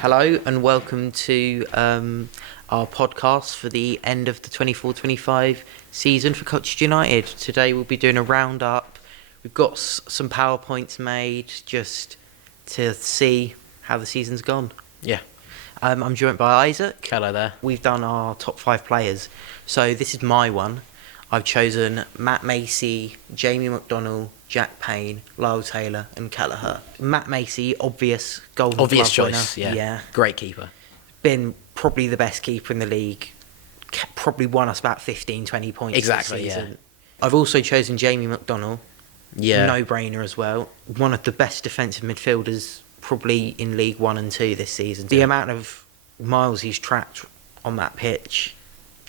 Hello and welcome to our podcast for the end of the 24-25 season for Colchester United. Today we'll be doing a roundup. We've got some PowerPoints made just to see how the season's gone. Yeah. I'm joined by Isaac. Hello there. We've done our top 5 players. So this is my one. I've chosen Matt Macey, Jamie McDonnell, Jack Payne, Lyle Taylor and Kelleher. Matt Macey, obvious golden glove choice, winner. yeah. Great keeper. Been probably the best keeper in the league. Probably won us about 15, 20 points Exactly, this season. yeah. I've also chosen Jamie McDonnell. Yeah. No-brainer as well. One of the best defensive midfielders probably in League 1 and 2 this season. The amount of miles he's tracked on that pitch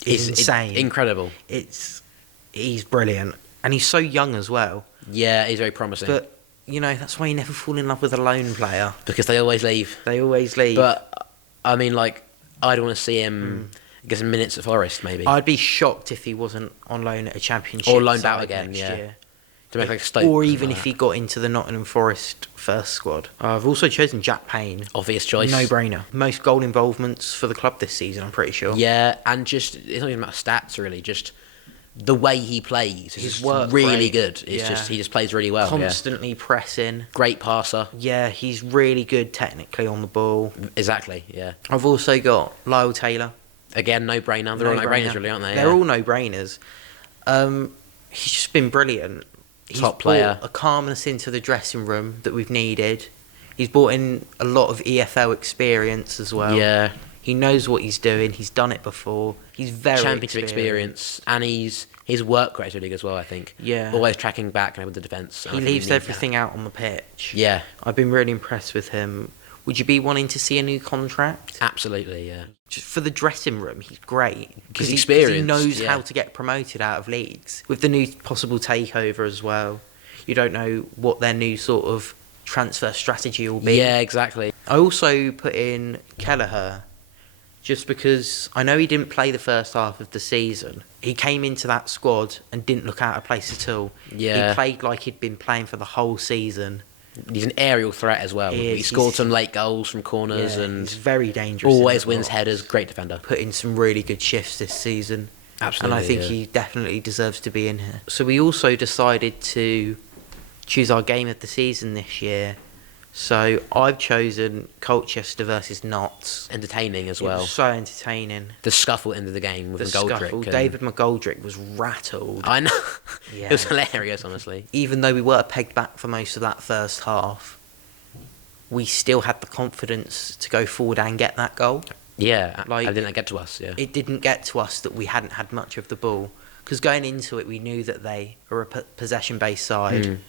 is insane. Incredible. He's brilliant. And he's so young as well. Yeah, he's very promising. But, that's why you never fall in love with a lone player. Because they always leave. But, I mean, I'd want to see him get some minutes at Forest, maybe. I'd be shocked if he wasn't on loan at a Championship or loaned out again, next year. To make like a Stoke. Or even if he got into the Nottingham Forest first squad. I've also chosen Jack Payne. Obvious choice. No-brainer. Most goal involvements for the club this season, I'm pretty sure. Yeah, and it's not even about stats, really, just the way he plays is His work really rate, good. He just plays really well. Constantly pressing. Great passer. Yeah, he's really good technically on the ball. Exactly, yeah. I've also got Lyle Taylor. Again, no-brainer. They're all no-brainers, really, aren't they? They're all no-brainers. He's just been brilliant. He's Top player. Brought a calmness into the dressing room that we've needed. He's brought in a lot of EFL experience as well. Yeah. He knows what he's doing. He's done it before. He's very Championship experience, and his work rate's really good as well, I think. Yeah. Always tracking back with the defence. He leaves everything out on the pitch. Yeah. I've been really impressed with him. Would you be wanting to see a new contract? Absolutely, yeah. Just for the dressing room, he's great. Because he knows how to get promoted out of leagues. With the new possible takeover as well, you don't know what their new sort of transfer strategy will be. Yeah, exactly. I also put in Kelleher, just because I know he didn't play the first half of the season. He came into that squad and didn't look out of place at all. Yeah. He played like he'd been playing for the whole season. He's an aerial threat as well. He scored some late goals from corners and he's very dangerous. Always wins headers. Great defender. Put in some really good shifts this season. Absolutely. And I think he definitely deserves to be in here. So we also decided to choose our game of the season this year. So I've chosen Colchester versus Notts. Entertaining as well. It was so entertaining. The scuffle into the game with McGoldrick. David McGoldrick was rattled. I know. Yeah. It was hilarious, honestly. Even though we were pegged back for most of that first half, we still had the confidence to go forward and get that goal. Yeah, it didn't get to us, yeah. It didn't get to us that we hadn't had much of the ball. Because going into it, we knew that they are a possession-based side.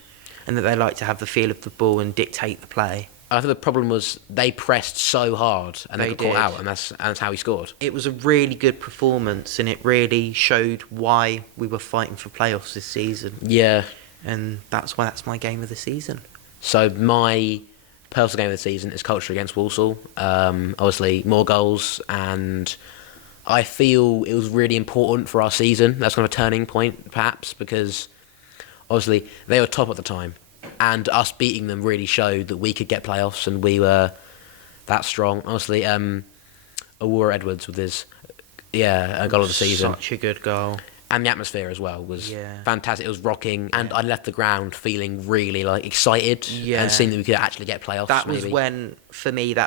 And that they like to have the feel of the ball and dictate the play. I think the problem was they pressed so hard and they got caught out, and that's how he scored. It was a really good performance, and it really showed why we were fighting for playoffs this season. Yeah. And that's why that's my game of the season. So my personal game of the season is Colchester against Walsall. Obviously, more goals, and I feel it was really important for our season. That's kind of a turning point, perhaps, because obviously, they were top at the time, and us beating them really showed that we could get playoffs, and we were that strong. Honestly, Aurora Edwards with his a goal of the season. Such a good goal. And the atmosphere as well was fantastic. It was rocking, and I left the ground feeling really excited and seeing that we could actually get playoffs. That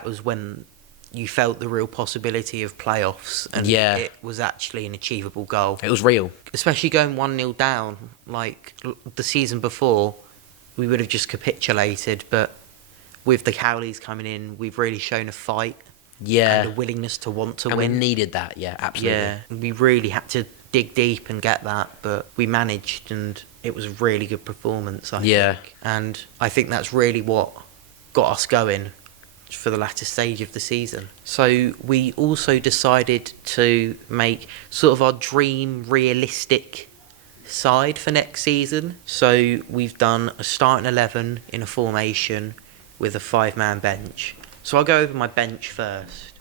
was when you felt the real possibility of playoffs, and it was actually an achievable goal. It was real. Especially going 1-0 down, like the season before, we would have just capitulated, but with the Cowleys coming in, we've really shown a fight. Yeah. And a willingness to want to win. And we needed that, absolutely. Yeah, we really had to dig deep and get that, but we managed, and it was a really good performance, I think. And I think that's really what got us going for the latter stage of the season. So we also decided to make sort of our dream realistic side for next season. So we've done a starting 11 in a formation with a 5-man bench. So I'll go over my bench first.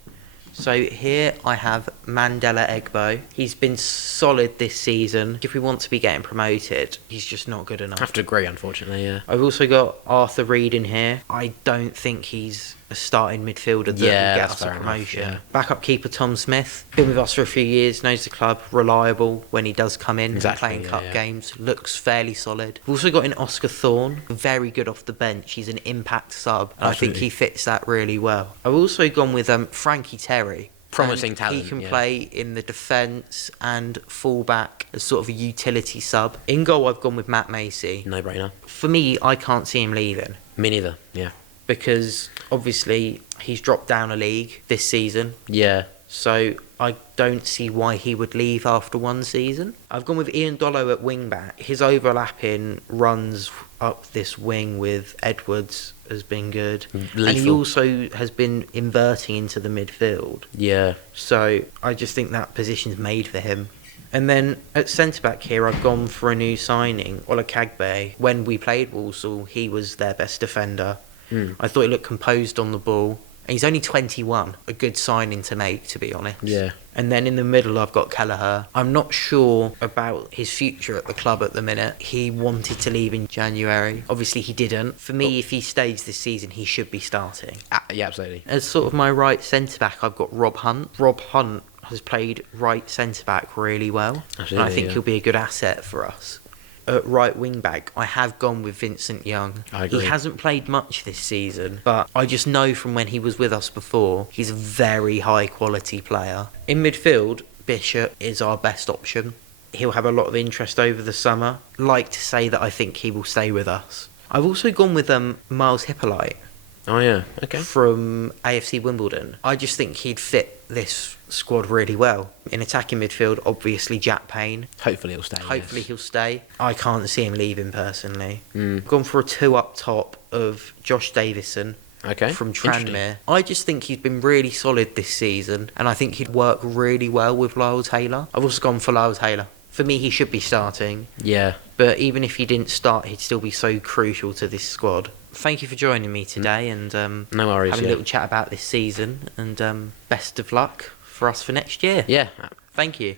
So here I have Mandela Egbo. He's been solid this season. If we want to be getting promoted, he's just not good enough. I have to agree, unfortunately, yeah. I've also got Arthur Reed in here. I don't think he's a a starting midfielder that will get that's us a fair enough, promotion. yeah. Backup keeper Tom Smith, been with us for a few years, knows the club, reliable when he does come in and play in cup games, looks fairly solid. We've also got in Oscar Thorne, very good off the bench. He's an impact sub, and I think he fits that really well. I've also gone with Frankie Terry. Promising talent. He can play in the defence and fullback as sort of a utility sub. In goal, I've gone with Matt Macy. No brainer. For me, I can't see him leaving. Me neither. Yeah. Because obviously he's dropped down a league this season. Yeah. So I don't see why he would leave after one season. I've gone with Ian Dollo at wing back. His overlapping runs up this wing with Edwards has been good. Lethal. And he also has been inverting into the midfield. Yeah. So I just think that position's made for him. And then at centre-back here, I've gone for a new signing, Ola Kagbe. When we played Walsall, he was their best defender. I thought he looked composed on the ball. And he's only 21. A good signing to make, to be honest. Yeah. And then in the middle, I've got Kelleher. I'm not sure about his future at the club at the minute. He wanted to leave in January. Obviously, he didn't. For me, if he stays this season, he should be starting. Yeah, absolutely. As sort of my right centre-back, I've got Rob Hunt. Rob Hunt has played right centre-back really well. Absolutely, And I think he'll be a good asset for us. At right wing-back, I have gone with Vincent Young. I agree. He hasn't played much this season, but I just know from when he was with us before, he's a very high-quality player. In midfield, Bishop is our best option. He'll have a lot of interest over the summer. Like to say that I think he will stay with us. I've also gone with Miles Hippolyte. Oh, yeah. Okay. From AFC Wimbledon. I just think he'd fit this squad really well. In attacking midfield, obviously Jack Payne. Hopefully he'll stay. Hopefully he'll stay. I can't see him leaving personally. Gone for a 2 up top of Josh Davison. Okay. From Tranmere. I just think he's been really solid this season, and I think he'd work really well with Lyle Taylor. I've also gone for Lyle Taylor. For me, he should be starting. Yeah. But even if he didn't start, he'd still be so crucial to this squad. Thank you for joining me today and no worries, having a little chat about this season. And best of luck for us for next year. Yeah. Thank you.